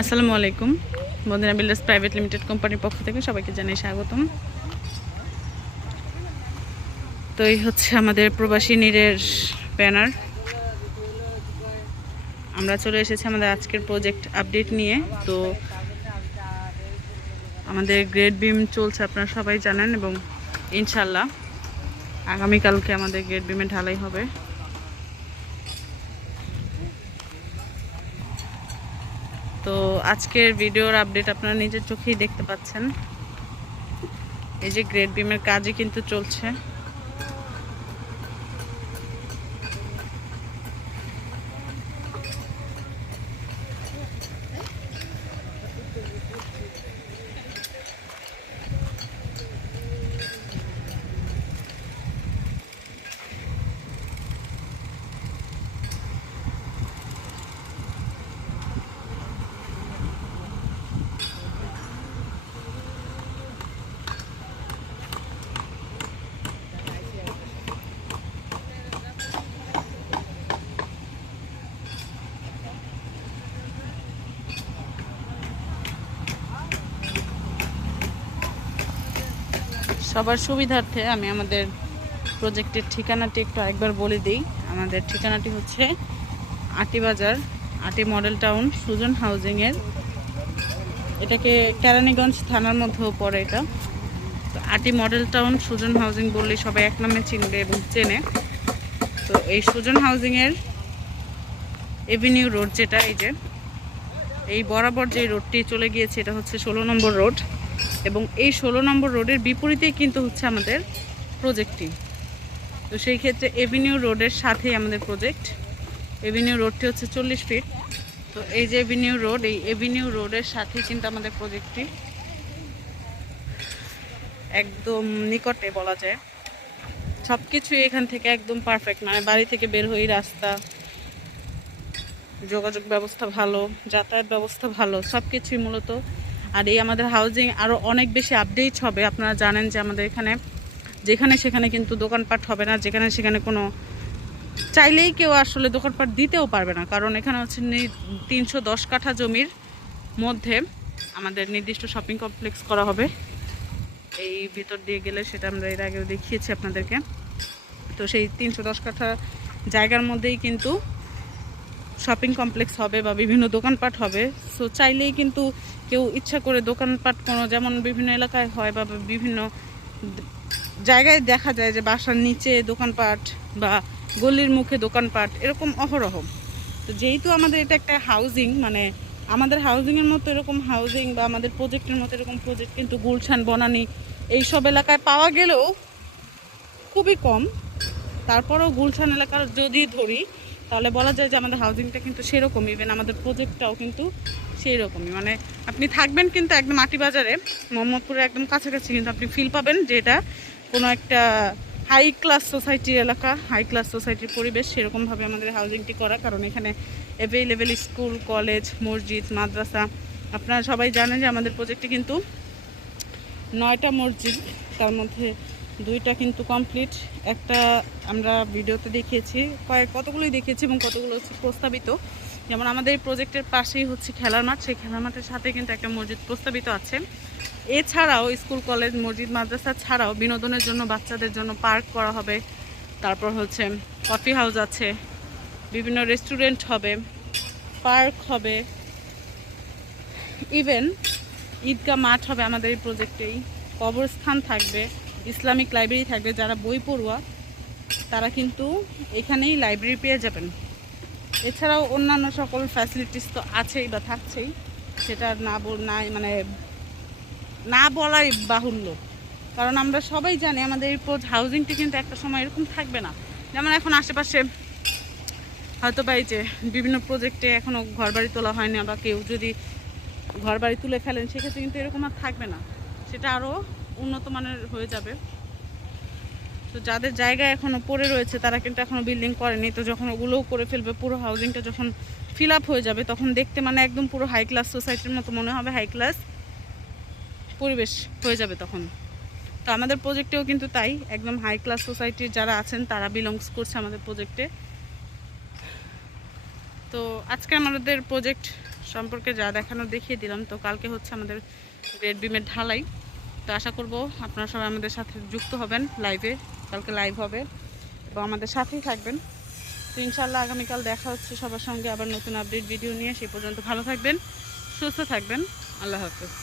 আসসালামু আলাইকুম। Medina builders private limited কোম্পানির পক্ষ থেকে সবাইকে জানাই স্বাগতম। তো এই হচ্ছে আমাদের প্রবাসী নীড়ের ব্যানার। আমরা চলে এসেছি আমাদের আজকের প্রজেক্ট আপডেট নিয়ে। তো আমাদের গ্রেড বিম চলছে, আপনারা সবাই জানেন, এবং ইনশাল্লাহ আগামীকালকে আমাদের গ্রেড বিমে ঢালাই হবে। তো আজকের ভিডিওর আপডেট আপনারা নিজের চোখেই দেখতে পাচ্ছেন। এই যে গ্রেড বিমের কাজই কিন্তু চলছে। সবার সুবিধার্থে আমি আমাদের প্রজেক্টের ঠিকানাটি একটু আরেকবার বলে দিই। আমাদের ঠিকানাটি হচ্ছে আটি বাজার, আটি মডেল টাউন, সুজন হাউজিংয়ের। এটাকে কেরানীগঞ্জ থানার মধ্যেও পড়ে এটা। তো আটি মডেল টাউন সুজন হাউজিং বললে সবাই এক নামে চিনবে এবং চেনে। তো এই সুজন হাউজিংয়ের এভিনিউ রোড, যেটা এই বরাবর যে রোডটি চলে গিয়েছে, এটা হচ্ছে 16 নম্বর রোড, এবং এই 16 নম্বর রোডের বিপরীতেই কিন্তু হচ্ছে আমাদের প্রজেক্টটি। তো সেই ক্ষেত্রে এভিনিউ রোডের সাথেই আমাদের প্রজেক্ট। এভিনিউ রোডটি হচ্ছে 40 ফিট। তো এই যে এভিনিউ রোড, এই এভিনিউ রোডের সাথেই কিন্তু আমাদের প্রজেক্টটি, একদম নিকটে বলা যায়। সব কিছুই এখান থেকে একদম পারফেক্ট, মানে বাড়ি থেকে বের হই রাস্তা, যোগাযোগ ব্যবস্থা ভালো, যাতায়াত ব্যবস্থা ভালো, সব কিছুই মূলত। আর এই আমাদের হাউজিং আরও অনেক বেশি আপডেট হবে। আপনারা জানেন যে আমাদের এখানে যেখানে সেখানে কিন্তু দোকানপাট হবে না, যেখানে সেখানে কোনো চাইলেই কেউ আসলে দোকানপাট দিতেও পারবে না, কারণ এখানে হচ্ছে 310 কাঠা জমির মধ্যে আমাদের নির্দিষ্ট শপিং কমপ্লেক্স করা হবে। এই ভিতর দিয়ে গেলে সেটা আমরা এর আগেও দেখিয়েছি আপনাদেরকে। তো সেই 310 কাঠা জায়গার মধ্যেই কিন্তু শপিং কমপ্লেক্স হবে বা বিভিন্ন দোকানপাট হবে। সো চাইলেই কিন্তু কেউ ইচ্ছা করে দোকানপাট, কোনো যেমন বিভিন্ন এলাকায় হয় বা বিভিন্ন জায়গায় দেখা যায় যে বাসার নিচে দোকানপাট বা গলির মুখে দোকানপাট, এরকম অহরহ। তো যেহেতু আমাদের এটা একটা হাউজিং, মানে আমাদের হাউজিংয়ের মতো এরকম হাউজিং বা আমাদের প্রজেক্টের মতো এরকম প্রজেক্ট কিন্তু গুলশান, বনানী এইসব এলাকায় পাওয়া গেলেও খুবই কম। তারপরেও গুলশান এলাকার যদি ধরি, তাহলে বলা যায় যে আমাদের হাউজিংটা কিন্তু সেরকমই, ইভেন আমাদের প্রজেক্টটাও কিন্তু সেই রকমই। মানে আপনি থাকবেন কিন্তু একদম আটি বাজারে, মোহাম্মদপুরের একদম কাছাকাছি, কিন্তু আপনি ফিল পাবেন যে এটা কোনো একটা হাই ক্লাস সোসাইটির এলাকা, হাই ক্লাস সোসাইটির পরিবেশ। সেরকমভাবে আমাদের হাউজিংটি করা, কারণ এখানে অ্যাভেলেবেল স্কুল, কলেজ, মসজিদ, মাদ্রাসা। আপনারা সবাই জানেন যে আমাদের প্রজেক্টে কিন্তু 9টা মসজিদ, তার মধ্যে 2টা কিন্তু কমপ্লিট। একটা আমরা ভিডিওতে দেখিয়েছি, কতগুলোই দেখিয়েছি এবং কতগুলো হচ্ছে প্রস্তাবিত। যেমন আমাদের এই প্রজেক্টের পাশেই হচ্ছে খেলার মাঠ, সেই খেলার মাঠের সাথে কিন্তু একটা মসজিদ প্রস্তাবিত আছে। এছাড়াও স্কুল, কলেজ, মসজিদ, মাদ্রাসা ছাড়াও বিনোদনের জন্য বাচ্চাদের জন্য পার্ক করা হবে। তারপর হচ্ছে কফি হাউস আছে, বিভিন্ন রেস্টুরেন্ট হবে, পার্ক হবে, ইভেন ঈদগাহ মাঠ হবে আমাদের এই প্রজেক্টেই, কবরস্থান থাকবে, ইসলামিক লাইব্রেরি থাকবে। যারা বই পড়ুয়া তারা কিন্তু এখানেই লাইব্রেরি পেয়ে যাবেন। এছাড়াও অন্যান্য সকল ফ্যাসিলিটিস তো আছেই বা থাকছেই, সেটা না বলাই বাহুল্য। কারণ আমরা সবাই জানি আমাদের এই হাউজিংটি কিন্তু একটা সময় এরকম থাকবে না। যেমন এখন আশেপাশে হয়তো বা এই যে বিভিন্ন প্রজেক্টে এখনও ঘরবাড়ি তোলা হয় না, বা কেউ যদি ঘরবাড়ি তুলে ফেলেন সেক্ষেত্রে কিন্তু এরকম আর থাকবে না, সেটা আরও উন্নত মানের হয়ে যাবে। তো যাদের জায়গা এখনও পড়ে রয়েছে তারা কিন্তু এখনও বিল্ডিং করেনি। তো যখন ওগুলোও করে ফেলবে, পুরো হাউজিংটা যখন ফিল আপ হয়ে যাবে, তখন দেখতে মানে একদম পুরো হাই ক্লাস সোসাইটির মতো মনে হবে, হাই ক্লাস পরিবেশ হয়ে যাবে তখন। তো আমাদের প্রজেক্টেও কিন্তু তাই, একদম হাই ক্লাস সোসাইটির যারা আছেন তারা বিলংস করছে আমাদের প্রজেক্টে। তো আজকে আমাদের প্রজেক্ট সম্পর্কে যা দেখানো দেখিয়ে দিলাম। তো কালকে হচ্ছে আমাদের গ্রেড বিমের ঢালাই। তো আশা করব আপনারা সবাই আমাদের সাথে যুক্ত হবেন লাইভে, কালকে লাইভ হবে এবং আমাদের সাথেই থাকবেন। তো ইনশাআল্লাহ আগামীকাল দেখা হচ্ছে সবার সঙ্গে আবার নতুন আপডেট ভিডিও নিয়ে। সেই পর্যন্ত ভালো থাকবেন, সুস্থ থাকবেন। আল্লাহ হাফেজ।